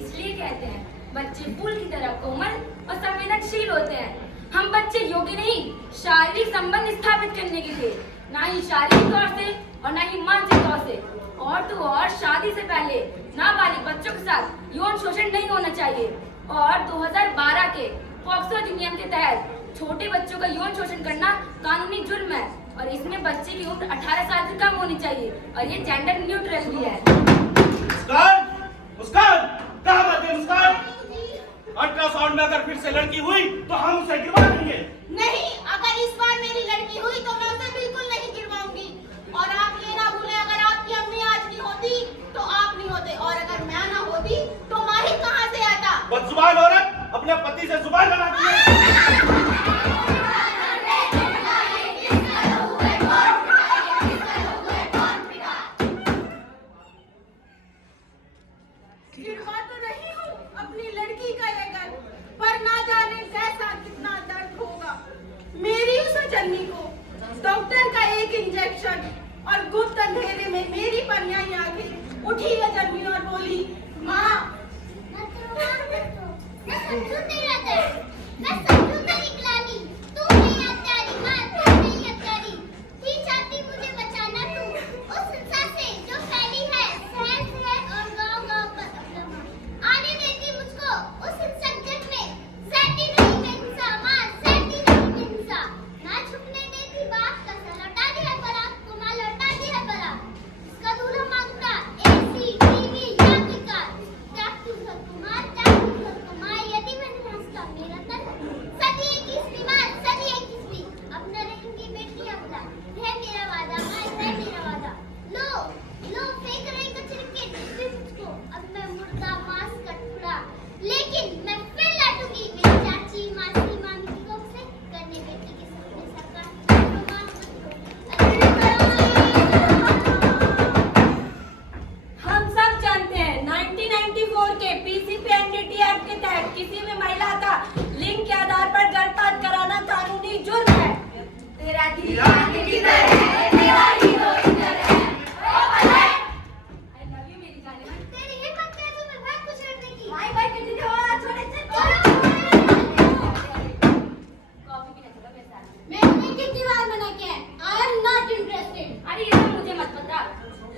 इसलिए कहते हैं बच्चे फूल की तरह कोमल और संवेदनशील होते हैं। हम बच्चे योग्य नहीं, शारीरिक संबंध स्थापित करने के थे, ना ही शारीरिक तौर से और ना ही मानसिक तौर से। और तो और शादी से पहले नाबालिग बच्चों के साथ यौन शोषण नहीं होना चाहिए। और 2012 के पॉक्सो अधिनियम के तहत छोटे बच्चों का यौन शोषण करना कानूनी जुर्म है और इसमें बच्चे की उम्र 18 साल से कम होनी चाहिए और ये जेंडर न्यूट्रल भी है। मुस्कान, मुस्कान, कहाँ बात है मुस्कान? अल्ट्रासाउंड में अगर फिर से लड़की हुई तो हम उसे गिरवा देंगे। नहीं, अगर इस बार मेरी लड़की हुई तो मैं उसे बिल्कुल नहीं गिरवाऊंगी। और आप ये ना भूलें, अगर आपकी अम्मी आज नहीं होती तो आप नहीं होते, और अगर मैं ना होती तो माहिर कहाँ से आता? बदजुबान औरत अपने पति से जुबान लड़ाती है। गिरवा तो रही हूँ अपनी लड़की का ये घर, पर ना जाने कैसा कितना दर्द होगा। मेरी उस अजन्नी को डॉक्टर का एक इंजेक्शन और गुप्त अंधेरे में मेरी पनियाई आंखें उठी अजन्नी और बोली, माँ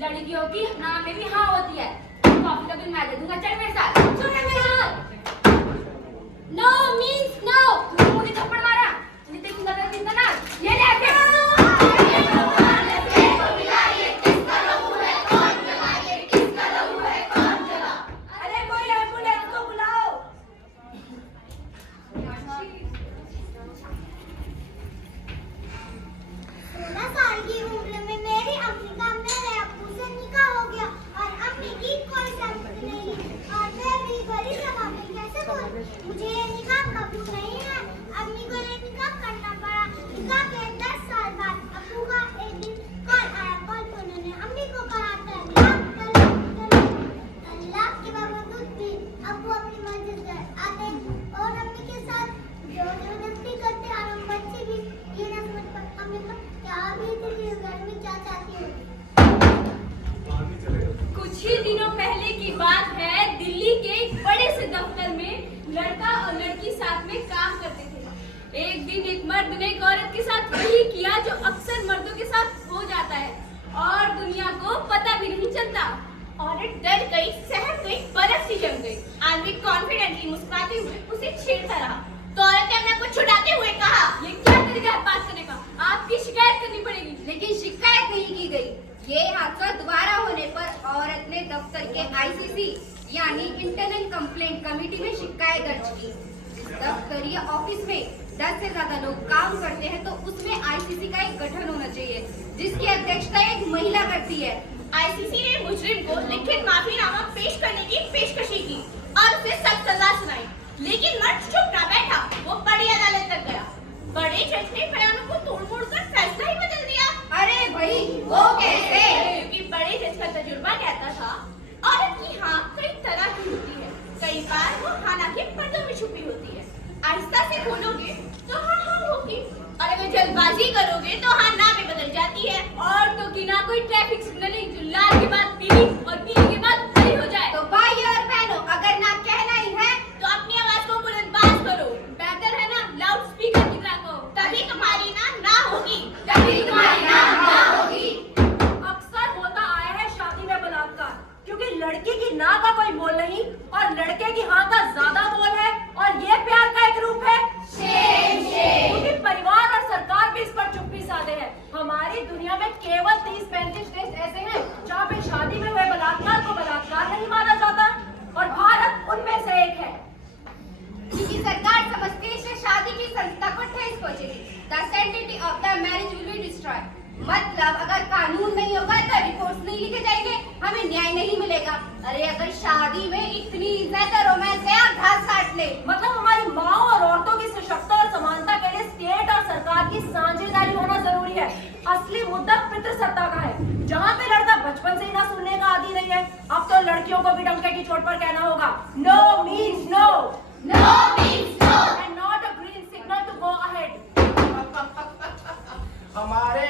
लड़कियों की नाम में भी हाँ होती है। कॉफी का बिल मैं दे दूंगा, चल मेरे साथ। छोड़ मेरा हाथ। No means no. तूने मुझे थप्पड़ मारा, तुझे तेरी नजर नहीं था ना, ये ले आके। अरे कोई एम्बुलेंस को बुलाओ। 16 साल की उम्र में मेरी अम्मी का मेरे अब्बू से निकाह हो गया और अम्मी की कोई सहमति नहीं और मैं भी बड़ी सभा में कैसे बोलूं? मुझे ये निकाह कबूल नहीं है। अम्मी को ये निकाह करना पड़ा। निकाह के 10 साल बाद अब्बू का एक दिन कॉल आया। कॉल पे उन्होंने अम्मी को कहा अल्लाह के बावजूद भी अब्बू अपनी मर्जी से आते और अम्मी के साथ जबरदस्ती करते और हम बच्चे भी ये ना समझ पाते अम्मी को क्या भी तेरी घर में क्या चाहती है। कुछ ही दिनों पहले की बात है, दिल्ली के एक बड़े से दफ्तर में लड़का और लड़की साथ में काम करते थे। एक दिन एक मर्द ने एक औरत के साथ वही किया जो अक्सर मर्दों के साथ हो जाता है और दुनिया को पता भी नहीं चलता। औरत डर गई, सहम गई, बर्फ सी जम गई। आदमी कॉन्फिडेंटली मुस्कुराते हुए उसे छेड़ता रहा तो औरत ने अपने को छुड़ाते हुए कहा, ये क्या तरीका है बात करने का? आपकी शिकायत करनी पड़ेगी। लेकिन शिकायत नहीं की गई। ये हादसा दोबारा होने पर औरत ने दफ्तर के आईसीसी यानी इंटरनल कंप्लेंट कमेटी में शिकायत दर्ज की। दफ्तरीय ऑफिस में 10 से ज्यादा लोग काम करते हैं तो उसमें आईसीसी का एक गठन होना चाहिए जिसकी अध्यक्षता एक महिला करती है। आईसीसी ने मुजरिम को लिखित माफीनामा पेश करने की पेशकशी की और उसे सख्त सजा सुनाई, लेकिन मर्द चुप ना बैठा। वो बड़ी अदालत तक गया। बड़े जज ने बयानों को तोड़-मोड़ कर फैसला ही बदल दिया। अरे भाई वो कैसे? क्योंकि बड़े जज का तजुर्बा कहता था औरत की हाँ कई तरह की होती है। कई बार वो हालांकि पर्दों में छुपी होती है। आहिस्ता से खोलोगे तो हाँ हाँ होगी और अगर जल्दबाजी करोगे तो हाँ ना में बदल जाती है। और तो कि ना कोई ट्रैफिक सिग्नलिंग जो लाल के बाद पीली और पीली के बाद हरी हो जाए। तो भाई और बहनों, अगर ना लड़की की ना का कोई मोल नहीं और लड़के की हाँ का ज्यादा मोल है, और ये प्यार का एक रूप है। क्योंकि परिवार और सरकार भी इस पर चुप्पी साधे हैं। हमारी दुनिया में केवल 30-35 देश ऐसे हैं जहाँ पे शादी में हुए बलात्कार को बलात्कार नहीं माना जाता, और भारत उनमें से एक है। क्योंकि सरकार समझती है इससे शादी की संस्था को ठेस पहुंचेगी। The sanctity of the marriage will be destroyed. मतलब अगर कानून नहीं होगा तो रिपोर्ट्स नहीं लिखे जाएंगे, हमें न्याय नहीं मिलेगा। अरे अगर शादी में इतनी इज्जत और रोमांस है, घास काट ले। मतलब हमारी माओ और औरतों की सशक्तता और समानता के लिए स्टेट और सरकार की साझेदारी होना जरूरी है। असली मुद्दा पितृसत्ता का है, जहाँ पे लड़का बचपन से ही ना सुनने का आदी नहीं है, अब तो लड़कियों को भी डंके की चोट पर कहना होगा, no means no, No means no. and not a green signal to go ahead. हमारे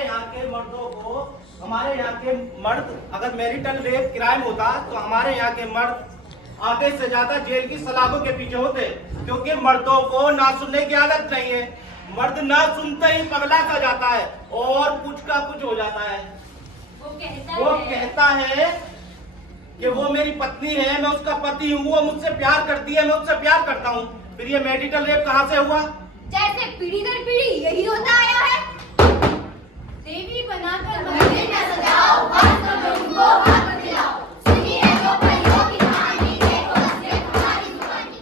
यहाँ के मर्द अगर मैरिटल रेप क्राइम होता तो हमारे यहाँ के मर्द आधे से ज्यादा जेल की सलाखों के पीछे होते, क्योंकि मर्दों को ना सुनने की आदत नहीं है। मर्द ना सुनते ही पगला सा जाता है और कुछ का कुछ हो जाता है। वो कहता है कि वो मेरी पत्नी है, मैं उसका पति हूँ, वो मुझसे प्यार करती है, मैं उससे प्यार करता हूँ। फिर ये मैरिटल रेप कहाँ से हुआ? जैसे पीढ़ी दर पीढ़ी यही होता आया है। देवी बनाकर मंदिर न सजाओ, हाथ में उनको हाथ दिलाओ। सुनिए जो परियों की कहानी, देखो से हमारी जुबानी।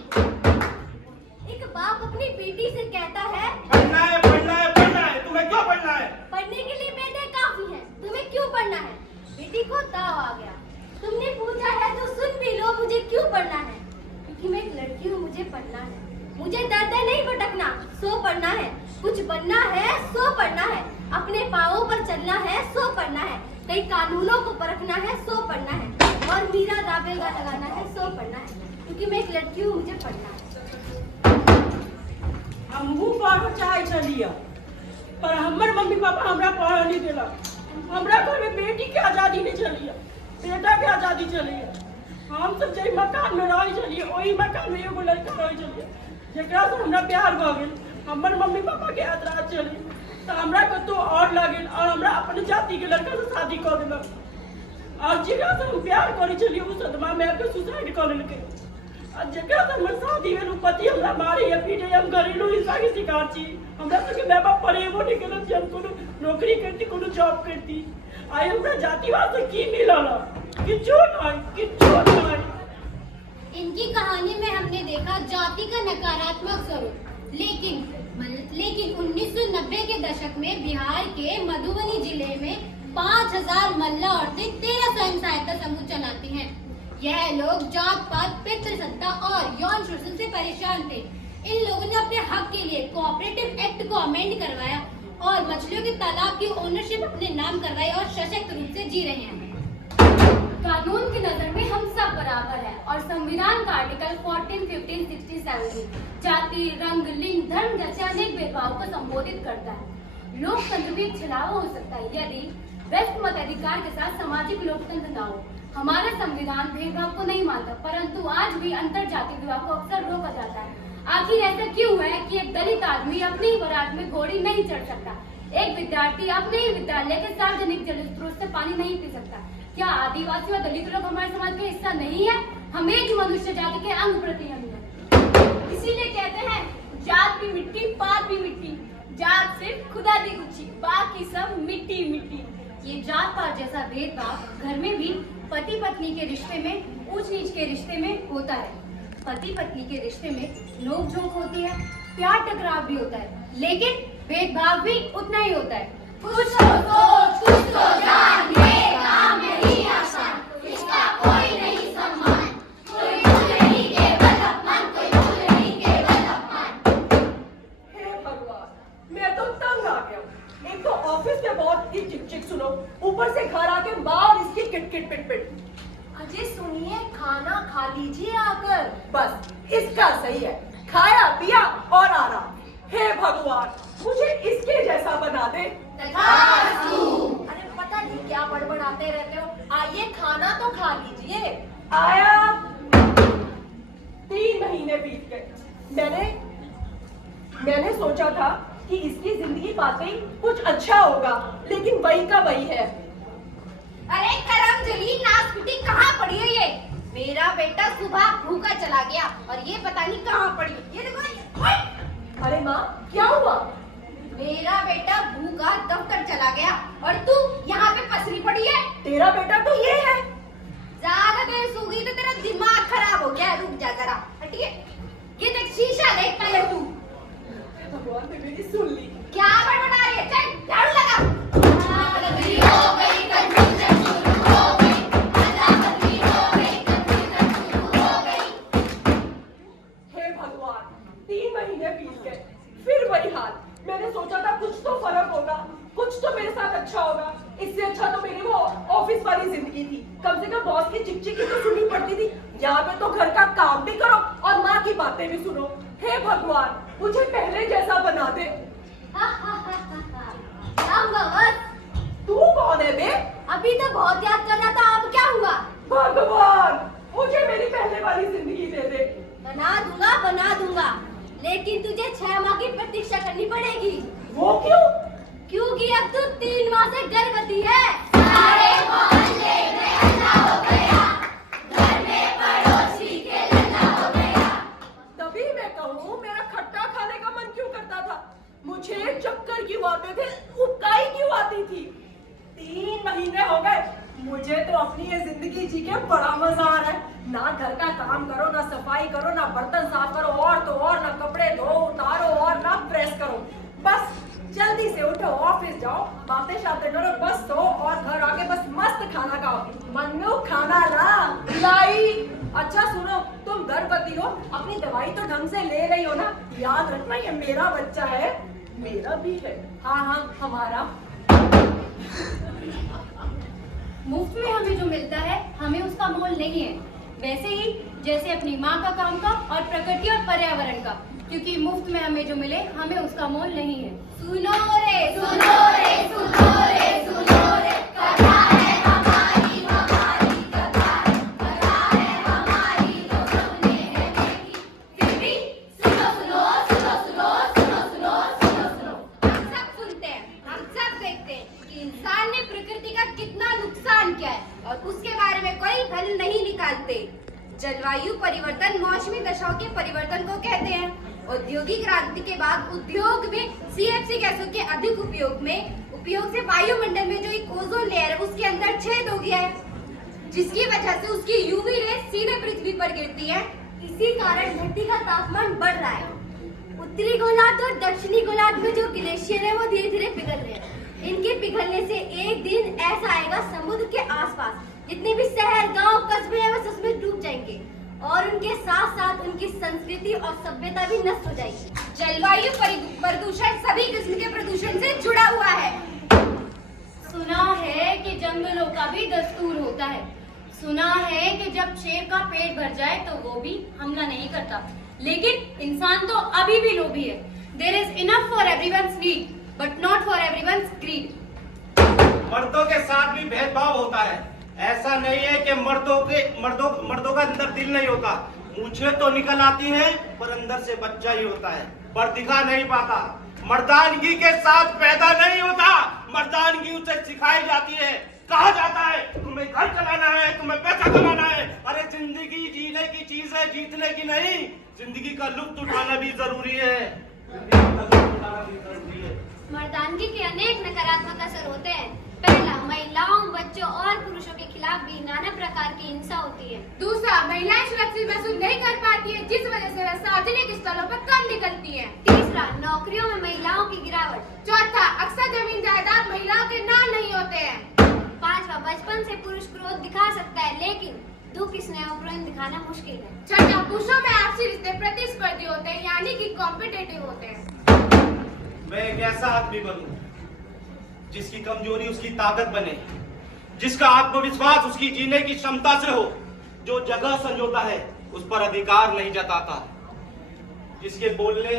एक बाप अपनी बेटी से कहता है, पढ़ना है, पढ़ना है, पढ़ना है। तुम्हें क्यों पढ़ना है? पढ़ने के लिए बेटे काफी है, तुम्हें क्यों पढ़ना है? बेटी को ताव आ गया, तुमने पूछा है तो सुन भी लो, मुझे क्यों पढ़ना है? क्योंकि मैं एक लड़की हूँ, मुझे पढ़ना है। मुझे दर्द नहीं भटकना, सो पढ़ना है। कुछ बनना है, सो पढ़ना है। अपने पाँवों पर चलना है, सो पढ़ना है। कई कानूनों को परखना है, सो पढ़ना है। और मीरा दावेगा लगाना है, सो पढ़ना है। क्योंकि मैं एक लड़की हूँ, मुझे पढ़ना है। हमहू पढ़ चाहे चलिए, पर हमर मम्मी पापा हमरा पढ़ नहीं देला। हमरा घर में बेटी के आजादी नहीं चलिए, बेटा के आजादी चलिए। हम सब जई मकान में रही चलिए, वही मकान में एगो लड़का रही चलिए, जेकरा से हमरा प्यार भ गेल। हमर मम्मी पापा के एतराज चली तो हमरा कतो और लागल, और हमरा अपने जाति के लड़का से शादी कर देलक। और जेकरा से हम प्यार करी चलिए, उ सदमा में आके सुसाइड कर लेलकै। और जेकरा से हमर शादी भेल, उ पति हमरा मारे या पीटे, हम घरेलू हिंसा के शिकार छी। हमरा सबके माय बाप पढ़ेबो नहीं केलक जे हम कोनो नौकरी करती, कोनो जॉब करती। आई हमरा जातिवाद से की मिलल? किछो नहीं। इनकी कहानी में हमने देखा जाति का नकारात्मक स्वरूप, लेकिन 1990 के दशक में बिहार के मधुबनी जिले में 5000 महिला औरतें 13 स्वयं सहायता समूह चलाती हैं। यह लोग जात पात, पितृसत्ता और यौन शोषण से परेशान थे। इन लोगों ने अपने हक के लिए कोऑपरेटिव एक्ट को अमेंड करवाया और मछलियों के तालाब की ओनरशिप अपने नाम करवाई और सशक्त रूप से जी रहे हैं। कानून की नजर में हम सब बराबर हैं और संविधान का आर्टिकल 14, 15, 16, 17 जाति, रंग, लिंग, धर्म जैसे अनेक भेदभाव को संबोधित करता है। लोकतंत्र भी छलावा हो सकता है यदि व्यस्त मताधिकार के साथ सामाजिक लोकतंत्र न हो। हमारा संविधान भेदभाव को नहीं मानता, परंतु आज भी अंतर जाति विवाह को अक्सर रोका जाता है। आखिर ऐसा क्यों है कि एक दलित आदमी अपनी ही बारात में घोड़ी नहीं चढ़ सकता, एक विद्यार्थी अपने ही विद्यालय के सार्वजनिक जल स्रोत से पानी नहीं पी सकता? क्या आदिवासी और दलित लोग हमारे समाज का हिस्सा नहीं है? हम एक मनुष्य जाति के अंग प्रत्यंग हैं। इसीलिए कहते हैं जात भी मिट्टी, पात भी मिट्टी। जात सिर्फ खुदा दी ऊंची, बाकी सब मिट्टी मिट्टी। ये जात पात जैसा भेदभाव घर में भी पति पत्नी के रिश्ते में, ऊंच नीच के रिश्ते में होता है। पति पत्नी के रिश्ते में नोक झोंक होती है, प्यार टकराव भी होता है, लेकिन भेदभाव भी उतना ही होता है। कुछ तो सोच, कुछ तो जान, ये काम नहीं आसान, इसका कोई नहीं सम्मान, कोई भूल नहीं केवल अपमान, कोई भूल नहीं केवल अपमान। हे भगवान, मैं तो तंग आ गया। एक तो ऑफिस में बहुत की चिक चिक सुनो, ऊपर से घर आके माँ और इसकी किटकिट पिट। अजय सुनिए, खाना खा लीजिए आकर। बस इसका सही है, खाया पिया और आराम। हे भगवान, मुझे इसके जैसा बना दे। अरे पता नहीं क्या बड़बड़ाते रहते हो, आइए खाना तो खा लीजिए। आया 3 महीने बीत गए। मैंने सोचा था कि इसकी जिंदगी वाकई कुछ अच्छा होगा, लेकिन वही का वही है। अरे करम जली नासपीटी कहाँ पड़ी है ये? गया और ये पता नहीं कहाँ पड़ी। ये देखो ओए! अरे माँ, क्या हुआ? मेरा बेटा भूखा दफ्तर चला गया और तू यहाँ पे पसरी पड़ी है। तेरा बेटा तो ये है। ज्यादा देर सूगी तो तेरा दिमाग खराब हो गया। रुक जा जरा, हटिए। ये देख शीशा देख पहले तू। भगवान ने मेरी सुन ली। क्या बड़बड़ा रही है? चल झाड़ू लगा। बदली हो गई, कंफ्यूजन शुरू हो गई। बदली हो गई, कंफ्यूजन शुरू हो गई। हे भगवान, 3 महीने बीत गए, फिर वही हाल। मैंने सोचा था कुछ तो फर्क होगा, कुछ तो मेरे साथ अच्छा होगा। इससे अच्छा तो मेरी वो ऑफिस वाली जिंदगी थी। कम से कम बॉस की चिकचिकी तो सुननी पड़ती थी। यहाँ पे तो घर का काम भी करो और माँ की बातें भी सुनो। हे भगवान, मुझे पहले जैसा बना दे। तू कौन है बे? अभी तो बहुत याद कर रहा था, अब क्या हुआ? भगवान, मुझे मेरी पहले वाली जिंदगी दे दे। बना दूंगा, लेकिन तुझे 6 माह की प्रतीक्षा करनी पड़ेगी। वो क्यों? क्योंकि अब तू 3 माह से गर्भवती है। सारे मोहल्ले में हल्ला हो गया, घर में पड़ोसी के लल्ला हो गया। तभी मैं कहूँ, मेरा खट्टा खाने का मन क्यों करता था? मुझे चक्कर क्यों आते थे? उबकाई क्यों आती थी? 3 महीने हो गए, मुझे तो अपनी ये जिंदगी जी के बड़ा मजा आ रहा है। ना घर का काम करो, ना सफाई करो, ना बर्तन साफ करो, और तो और ना कपड़े धो उतारो और ना प्रेस करो। बस जल्दी से उठो, ऑफिस जाओ, बातें शातें करो, बस सो और घर आके बस मस्त खाना खाओ। मन्नू, खाना ला। लाई। अच्छा सुनो, तुम गर्भवती हो, अपनी दवाई तो ढंग से ले रही हो ना? याद रखना, ये मेरा बच्चा है। मेरा भी है। हाँ, हमारा। मुफ्त में हमें जो मिलता है, हमें उसका मोल नहीं है। वैसे ही जैसे अपनी माँ का काम का और प्रकृति और पर्यावरण का, क्योंकि मुफ्त में हमें जो मिले, हमें उसका मोल नहीं है। सुनो रे, सुनो रे, सुनो रे, सुनो रे, कथा है हमारी कथा है हमारी, जो सबने है देखी। फिर भी सुनो सुनो सुनो सुनो सुनो सुनो सुनो सुनो। हम सब सुनते हैं, हम सब देखते हैं कि इंसान ने प्रकृति का कितना नुकसान किया है और उसके बारे में कोई हल नहीं निकालते। जलवायु परिवर्तन मौसमी दशाओं के परिवर्तन को कहते हैं। औद्योगिक क्रांति के बाद उद्योग में सीएफसी गैसों के अधिक उपयोग से वायुमंडल में जो एक ओजोन लेयर है, उसके अंदर छेद हो गया है, जिसकी वजह से उसकी यूवी रेस सीधे पृथ्वी पर गिरती है। इसी कारण धरती का तापमान बढ़ रहा है। उत्तरी गोलार्ध और दक्षिणी गोलार्ध में जो ग्लेशियर है, वो धीरे धीरे पिघल रहे हैं। इनके पिघलने से एक दिन ऐसा आएगा, समुद्र के आसपास जितने भी शहर, गांव, कस्बे हैं, वो सच में डूब जाएंगे और उनके साथ साथ उनकी संस्कृति और सभ्यता भी नष्ट हो जाएगी। जलवायु प्रदूषण सभी किस्म के प्रदूषण से जुड़ा हुआ है। सुना है कि जंगलों का भी दस्तूर होता है। सुना है कि जब शेर का पेट भर जाए तो वो भी हमला नहीं करता, लेकिन इंसान तो अभी भी लोभी है। There is enough for everyone's need, but not for everyone's greed. मर्दों के साथ भी भेदभाव होता है। ऐसा नहीं है कि मर्दों का अंदर दिल नहीं होता। मूंछें तो निकल आती हैं, पर अंदर से बच्चा ही होता है, पर दिखा नहीं पाता। मर्दानगी के साथ पैदा नहीं होता, मर्दानगी उसे सिखाई जाती है। कहा जाता है तुम्हें घर चलाना है, तुम्हें पैसा कमाना है। अरे जिंदगी जीने की चीज है, जीतने की नहीं। जिंदगी का लुत्फ उठाना भी जरूरी है। मर्दानगी के अनेक नकारात्मक असर होते हैं। पहला, महिलाओं, बच्चों और पुरुषों के खिलाफ भी नाना प्रकार की हिंसा होती है। दूसरा, महिलाएं सुरक्षित महसूस नहीं कर पाती है, जिस वजह से वह सार्वजनिक स्थलों पर कम निकलती हैं। तीसरा, नौकरियों में महिलाओं की गिरावट। चौथा, अक्सर जमीन जायदाद महिलाओं के नाम नहीं होते हैं। पांचवा, बचपन से पुरुष क्रोध दिखा सकता है, लेकिन दुख, स्नेह और प्रेम दिखाना मुश्किल है। छठा, पुरुषों में आपसी रिश्ते प्रतिस्पर्धी होते हैं, यानी कि कॉम्पिटेटिव होते हैं। मैं एक ऐसा आदमी बनूं जिसकी कमजोरी उसकी ताकत बने, जिसका आत्मविश्वास उसकी जीने की क्षमता से हो, जो जगह संजोता है उस पर अधिकार नहीं जताता, जिसके बोलने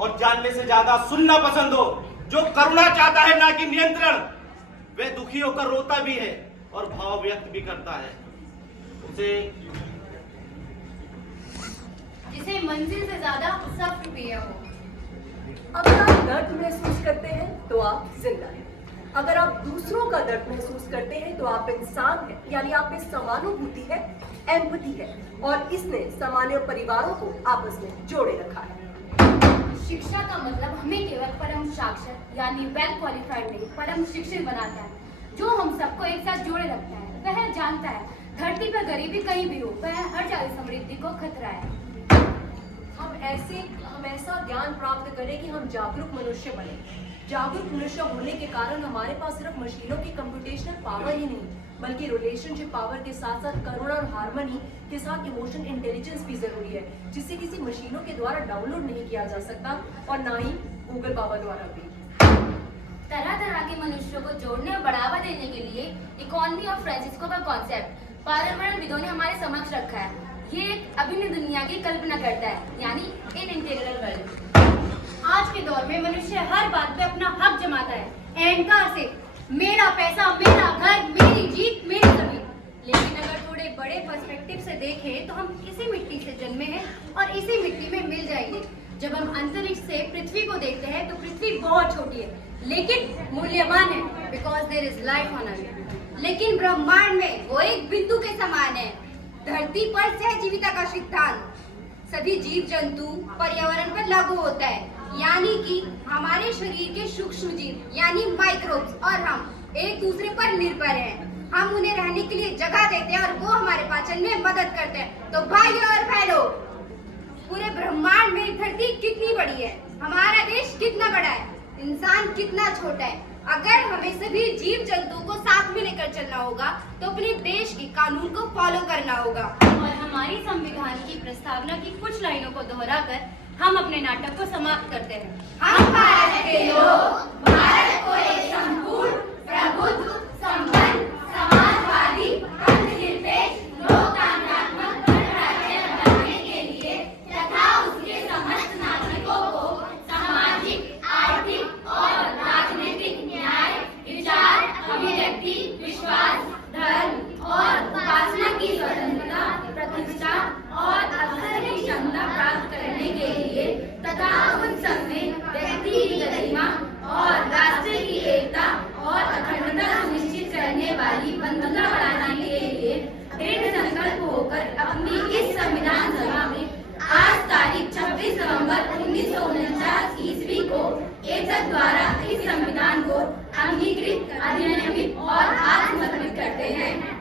और जानने से ज्यादा सुनना पसंद हो, जो करुणा चाहता है ना कि नियंत्रण। वह दुखी होकर रोता भी है और भाव व्यक्त भी करता है। उसे जिसे मंजिल से ज्यादा सब्र प्रिय हो। अगर आप दर्द महसूस करते हैं तो आप जिंदा हैं। अगर आप दूसरों का दर्द महसूस करते हैं तो आप इंसान हैं, यानी आप में समानुभूति है, एम्पैथी है, और इसने सामान्य परिवारों को आपस में जोड़े रखा है। शिक्षा का मतलब हमें केवल परम साक्षर यानी वेल क्वालिफाइड नहीं, परम शिक्षित बनाता है, जो हम सबको एक साथ जोड़े रखता है। वह जानता है धरती पर गरीबी कहीं भी हो, वह हर जगह समृद्धि को खतरा है। हम ऐसा ज्ञान प्राप्त करें कि हम जागरूक मनुष्य बने। जागरूक मनुष्य होने के कारण हमारे पास सिर्फ मशीनों की कंप्यूटेशनल पावर ही नहीं, बल्कि रिलेशनशिप पावर के साथ साथ करुणा और हार्मनी के साथ इमोशन इंटेलिजेंस भी जरूरी है, जिसे किसी मशीनों के द्वारा डाउनलोड नहीं किया जा सकता और ना ही गूगल पावर द्वारा भी। तरह तरह के मनुष्यों को जोड़ने और बढ़ावा देने के लिए इकोनॉमी ऑफ फ्रांसिस्को का कॉन्सेप्ट पर्यावरणविदों ने हमारे समक्ष रखा है। ये एक अभिन्न दुनिया की कल्पना करता है, यानी इन इंटीग्रल वर्ल्ड। आज के दौर में मनुष्य हर बात पे अपना हक जमाता है, अहंकार से, मेरा पैसा, मेरा घर, मेरी जीत, मेरी जमीन। लेकिन अगर थोड़े बड़े पर्सपेक्टिव से देखें तो हम इसी मिट्टी से जन्मे हैं और इसी मिट्टी में मिल जाएंगे। जब हम अंतरिक्ष से पृथ्वी को देखते हैं तो पृथ्वी बहुत छोटी है, लेकिन मूल्यवान है, because there is life on earth. लेकिन ब्रह्मांड में वो एक बिंदु के समान है। धरती पर सहजीविता का सिद्धांत सभी जीव जंतु पर्यावरण पर लागू होता है, यानी कि हमारे शरीर के सूक्ष्म जीव यानी माइक्रोब्स और हम एक दूसरे पर निर्भर हैं। हम उन्हें रहने के लिए जगह देते हैं और वो हमारे पाचन में मदद करते हैं। तो भाइयों और बहनों, पूरे ब्रह्मांड में धरती कितनी बड़ी है, हमारा देश कितना बड़ा है, इंसान कितना छोटा है। अगर हमें सभी जीव जंतुओं को साथ में लेकर चलना होगा तो अपने देश के कानून को फॉलो करना होगा। और हमारी संविधान की प्रस्तावना की कुछ लाइनों को दोहराकर हम अपने नाटक को समाप्त करते हैं। हम भारत के लोग भारत को एक संपूर्ण प्रबुद्ध संपन्न समाजवादी धर्मनिरपेक्ष लोकतांत्रात्मक गणराज्य बनाने के लिए तथा उसके समस्त नागरिकों को सामाजिक, आर्थिक और राजनीतिक न्याय, विचार, अभिव्यक्ति, विश्वास, धर्म और उपासना की स्वतंत्रता, प्रतिष्ठा और अवसर की क्षमता प्राप्त करने के लिए तथा उन सब में व्यक्ति की गरिमा और राष्ट्र की एकता और अखंडता सुनिश्चित करने वाली बंधुता बढ़ाने के लिए दृढ़ संकल्प होकर अपनी इस संविधान सभा में आज तारीख 26 नवंबर 1949 ईस्वी को एतद द्वारा इस संविधान को अंगीकृत, अधिनियमित और आत्मसमर्पित करते हैं।